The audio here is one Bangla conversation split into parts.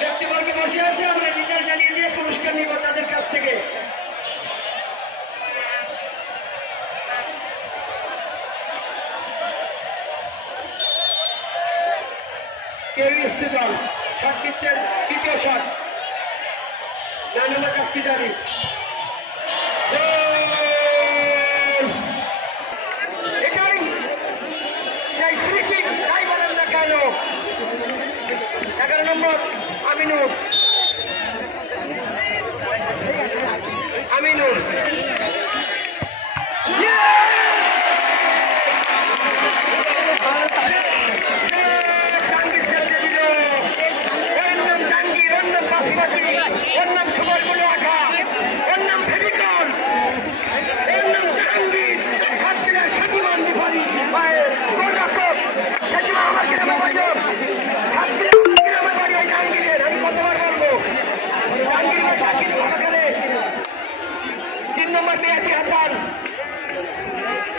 ব্যক্তিবর্গে বসে আছে, আমরা রেজাল্ট জানিয়ে দিয়ে পুরস্কার নিব তাদের কাছ থেকে। কেউ এসছে দল শট দিচ্ছেন, দ্বিতীয় শট 9 নম্বর কাচ্ছি জানি এটাই সেই ফ্রি কিক, তাই বলেন না কেন। 11 নম্বর আমিনুর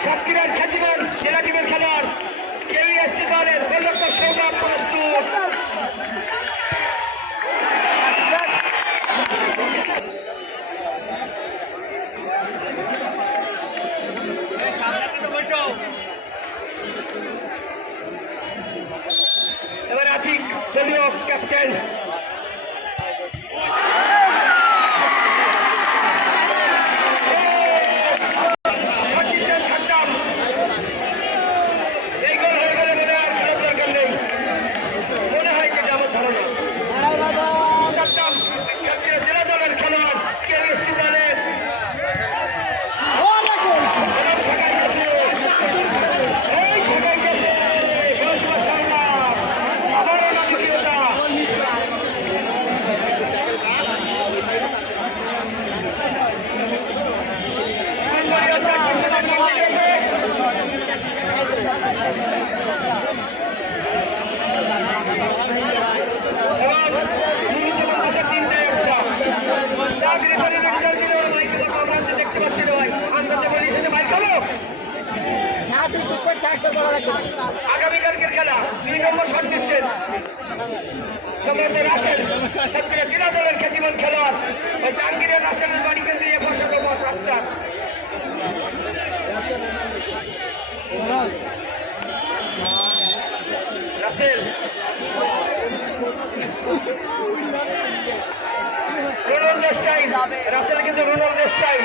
সাতক্ষীরার খ্যাতিমান জেলা টিমের খেলোয়াড় কেউই এসছে দলের গোলরক্ষক সৌরভ প্রস্তুত। এবার আতিক দলীয় ক্যাপ্টেন আগামীকালকের খেলা 2 নম্বর শট দিচ্ছেন সম্রাট রাসেল, সাতক্ষীরা জেলা দলের খ্যাতিমান খেলোয়াড়। ওই জাহাঙ্গীরের রাসেলের বাড়ি কিন্তু এ পাশে রাস্তা। রাসেল রোনাল্ডো স্টাইল, রাসেল কিন্তু রোনাল্ডো স্টাইল।